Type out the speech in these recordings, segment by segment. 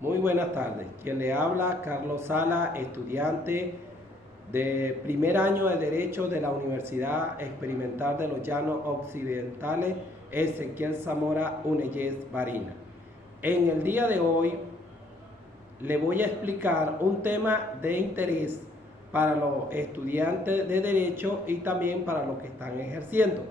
Muy buenas tardes. Quien le habla, Carlos Sala, estudiante de primer año de Derecho de la Universidad Experimental de los Llanos Occidentales, Ezequiel Zamora Unellés Barina. En el día de hoy le voy a explicar un tema de interés para los estudiantes de Derecho y también para los que están ejerciendo.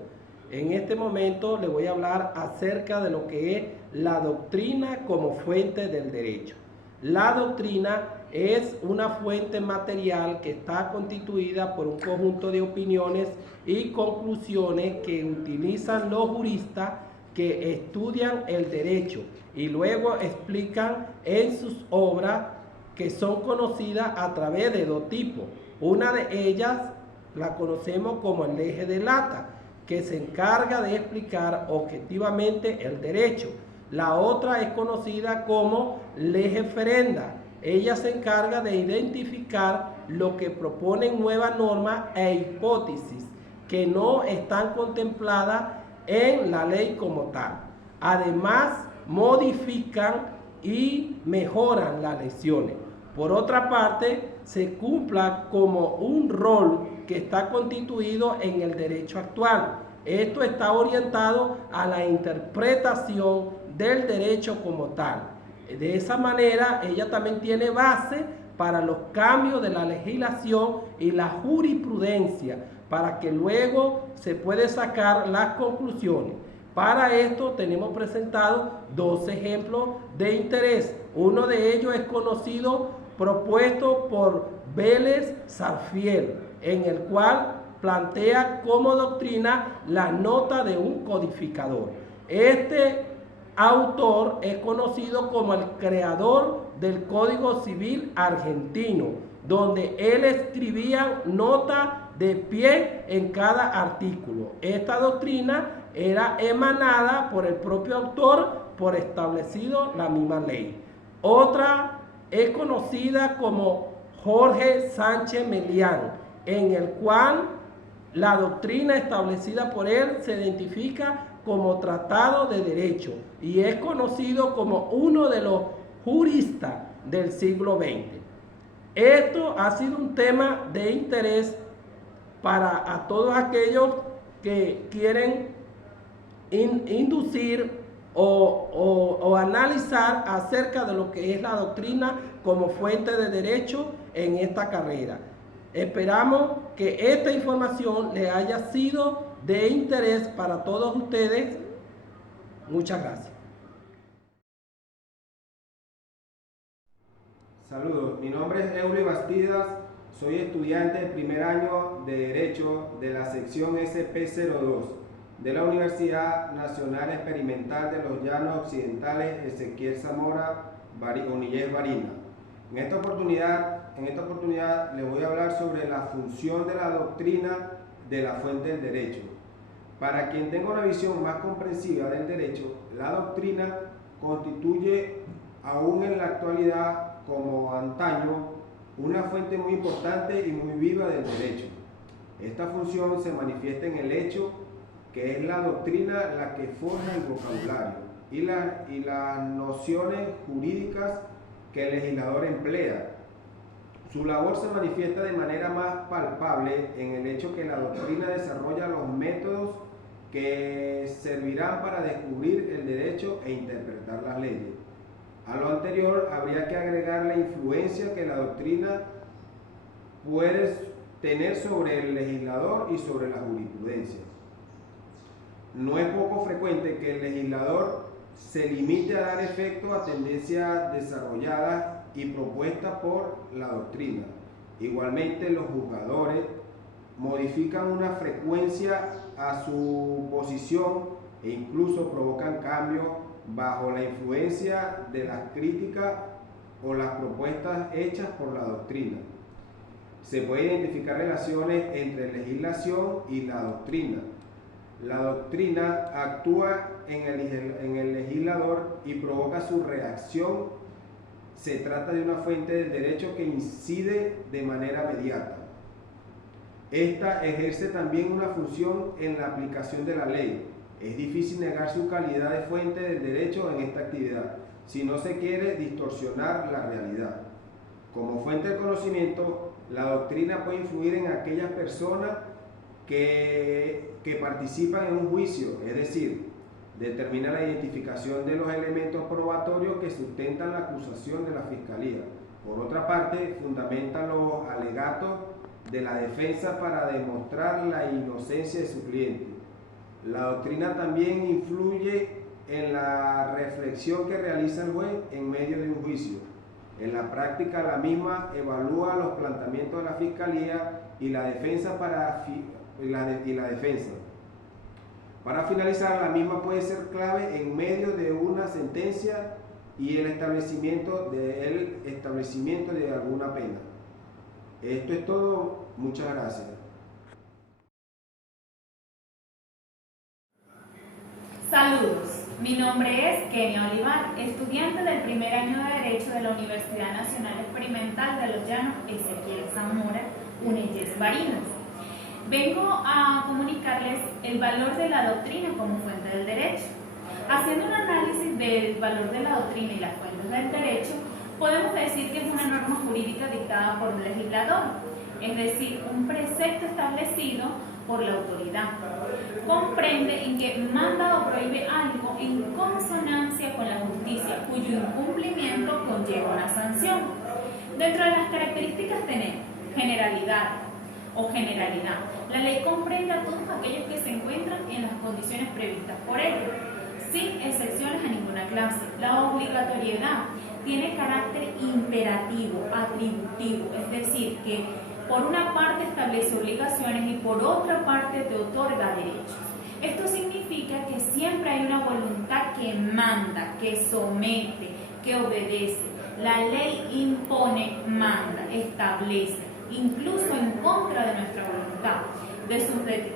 En este momento le voy a hablar acerca de lo que es la doctrina como fuente del derecho. La doctrina es una fuente material que está constituida por un conjunto de opiniones y conclusiones que utilizan los juristas que estudian el derecho y luego explican en sus obras, que son conocidas a través de dos tipos. Una de ellas la conocemos como el eje de lata, que se encarga de explicar objetivamente el derecho. La otra es conocida como lege ferenda. Ella se encarga de identificar lo que proponen nuevas normas e hipótesis que no están contempladas en la ley como tal. Además, modifican y mejoran las lecciones. Por otra parte, se cumpla como un rol que está constituido en el derecho actual. Esto está orientado a la interpretación del derecho como tal. De esa manera, ella también tiene base para los cambios de la legislación y la jurisprudencia, para que luego se puede sacar las conclusiones. Para esto tenemos presentado dos ejemplos de interés. Uno de ellos es conocido, propuesto por Vélez Sarfiel, en el cual plantea como doctrina la nota de un codificador. Este autor es conocido como el creador del Código Civil argentino, donde él escribía nota de pie en cada artículo. Esta doctrina era emanada por el propio autor, por establecido la misma ley. Otra es conocida como Jorge Sánchez Melián, en el cual la doctrina establecida por él se identifica como Tratado de Derecho y es conocido como uno de los juristas del siglo XX. Esto ha sido un tema de interés para a todos aquellos que quieren inducir o analizar acerca de lo que es la doctrina como fuente de derecho en esta carrera. Esperamos que esta información le haya sido de interés para todos ustedes. Muchas gracias. Saludos, mi nombre es Eury Bastidas, soy estudiante de primer año de Derecho de la sección SP02 de la Universidad Nacional Experimental de los Llanos Occidentales Ezequiel Zamora Unellés Barina. En esta oportunidad les voy a hablar sobre la función de la doctrina de la fuente del derecho. Para quien tenga una visión más comprensiva del derecho, la doctrina constituye, aún en la actualidad como antaño, una fuente muy importante y muy viva del derecho. Esta función se manifiesta en el hecho que es la doctrina la que forja el vocabulario y las nociones jurídicas que el legislador emplea. Su labor se manifiesta de manera más palpable en el hecho que la doctrina desarrolla los métodos que servirán para descubrir el derecho e interpretar las leyes. A lo anterior habría que agregar la influencia que la doctrina puede tener sobre el legislador y sobre la jurisprudencia. No es poco frecuente que el legislador se limite a dar efecto a tendencias desarrolladas y propuestas por la doctrina. Igualmente, los juzgadores modifican una frecuencia a su posición e incluso provocan cambios bajo la influencia de las críticas o las propuestas hechas por la doctrina. Se puede identificar relaciones entre legislación y la doctrina. La doctrina actúa en el legislador y provoca su reacción. Se trata de una fuente del derecho que incide de manera mediata. Esta ejerce también una función en la aplicación de la ley. Es difícil negar su calidad de fuente del derecho en esta actividad. si no se quiere distorsionar la realidad. Como fuente de conocimiento, la doctrina puede influir en aquellas personas que participan en un juicio, es decir, determina la identificación de los elementos probatorios que sustentan la acusación de la Fiscalía. Por otra parte, fundamenta los alegatos de la defensa para demostrar la inocencia de su cliente. La doctrina también influye en la reflexión que realiza el juez en medio de un juicio. En la práctica, la misma evalúa los planteamientos de la Fiscalía y la defensa Para finalizar, la misma puede ser clave en medio de una sentencia y el establecimiento de alguna pena. Esto es todo. Muchas gracias. Saludos, mi nombre es Kenia Olivar, estudiante del primer año de Derecho de la Universidad Nacional Experimental de Los Llanos Ezequiel Zamora, UNEYES Barinas. Vengo a comunicarles el valor de la doctrina como fuente del derecho. Haciendo un análisis del valor de la doctrina y las fuentes del derecho, podemos decir que es una norma jurídica dictada por un legislador, es decir, un precepto establecido por la autoridad. Comprende en que manda o prohíbe algo en consonancia con la justicia, cuyo incumplimiento conlleva una sanción. Dentro de las características tenemos generalidad o generalidad. La ley comprende a todos aquellos que se encuentran en las condiciones previstas por ella, sin excepciones a ninguna clase. La obligatoriedad tiene carácter imperativo, atributivo, es decir, que por una parte establece obligaciones y por otra parte te otorga derechos. Esto significa que siempre hay una voluntad que manda, que somete, que obedece. La ley impone, manda, establece, incluso en contra de nuestra voluntad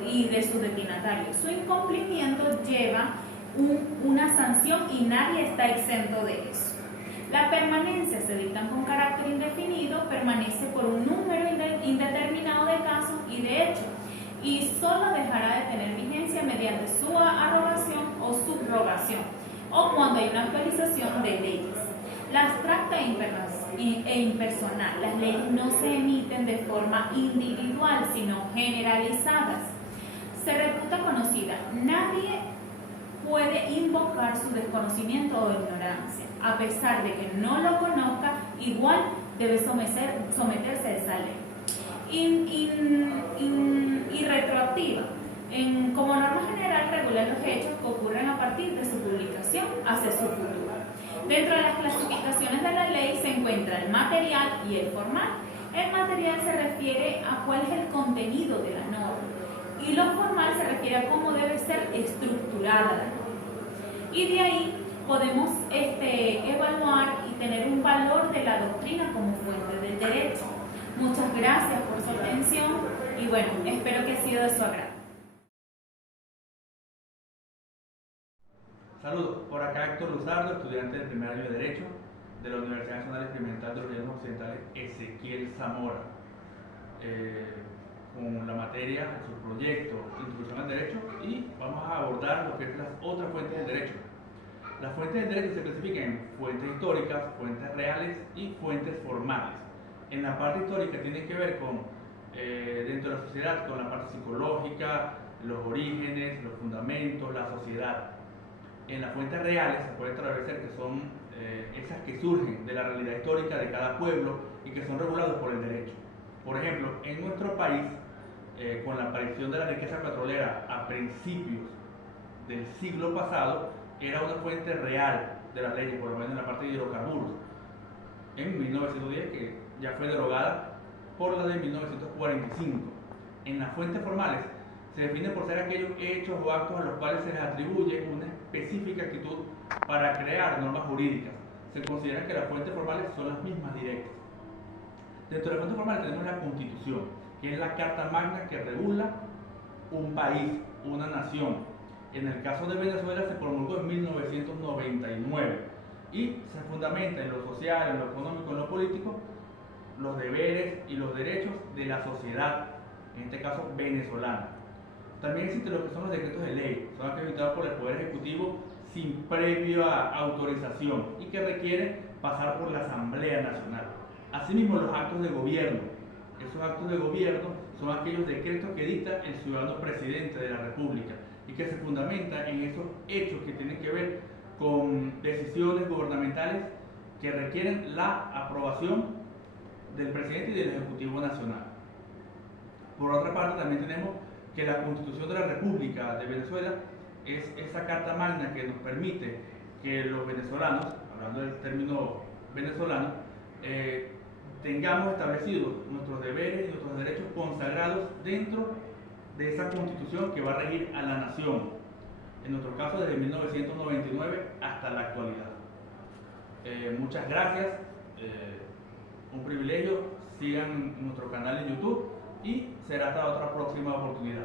y de sus destinatarios. Su incumplimiento lleva una sanción y nadie está exento de eso. La permanencia se dictan con carácter indefinido, permanece por un número indeterminado de casos y de hechos, y solo dejará de tener vigencia mediante su arrogación o subrogación, o cuando hay una actualización de leyes. La abstracta e impersonal, las leyes no se emiten de forma individual, sino generalizadas. Se reputa conocida. Nadie puede invocar su desconocimiento o ignorancia. A pesar de que no lo conozca, igual debe someterse a esa ley. Y retroactiva. Como norma general, regula los hechos que ocurren a partir de su publicación hacia su futuro. Dentro de las clasificaciones de la ley se encuentra el material y el formal. El material se refiere a cuál es el contenido de la norma y lo formal se refiere a cómo debe ser estructurada la norma. Y de ahí podemos evaluar y tener un valor de la doctrina como fuente del derecho. Muchas gracias por su atención y bueno, espero que haya sido de su agrado. Saludos, por acá Héctor Luzardo, estudiante del primer año de Derecho de la Universidad Nacional Experimental de los Llanos Occidentales Ezequiel Zamora, con la materia, su proyecto, Introducción al Derecho, y vamos a abordar lo que es las otras fuentes del derecho. Las fuentes del derecho se clasifican en fuentes históricas, fuentes reales y fuentes formales. En la parte histórica tiene que ver con, dentro de la sociedad, con la parte psicológica, los orígenes, los fundamentos, la sociedad. En las fuentes reales se puede establecer que son esas que surgen de la realidad histórica de cada pueblo y que son regulados por el derecho. Por ejemplo, en nuestro país, con la aparición de la riqueza petrolera a principios del siglo pasado, era una fuente real de las leyes, por lo menos en la parte de hidrocarburos, en 1910, que ya fue derogada por la de 1945. En las fuentes formales se define por ser aquellos hechos o actos a los cuales se les atribuye una específica actitud para crear normas jurídicas. Se considera que las fuentes formales son las mismas directas. Dentro de las fuentes formales tenemos la Constitución, que es la carta magna que regula un país, una nación. En el caso de Venezuela se promulgó en 1999 y se fundamenta en lo social, en lo económico, en lo político, los deberes y los derechos de la sociedad, en este caso venezolana. También existen lo que son los decretos de ley, son aquellos dictados por el Poder Ejecutivo sin previa autorización y que requieren pasar por la Asamblea Nacional. Asimismo, los actos de gobierno. Esos actos de gobierno son aquellos decretos que dicta el ciudadano presidente de la República y que se fundamentan en esos hechos que tienen que ver con decisiones gubernamentales que requieren la aprobación del presidente y del Ejecutivo Nacional. Por otra parte, también tenemos que la Constitución de la República de Venezuela es esa carta magna que nos permite que los venezolanos, hablando del término venezolano, tengamos establecidos nuestros deberes y nuestros derechos consagrados dentro de esa Constitución que va a regir a la nación, en nuestro caso desde 1999 hasta la actualidad. Muchas gracias, un privilegio, sigan nuestro canal en YouTube y será hasta otra próxima oportunidad.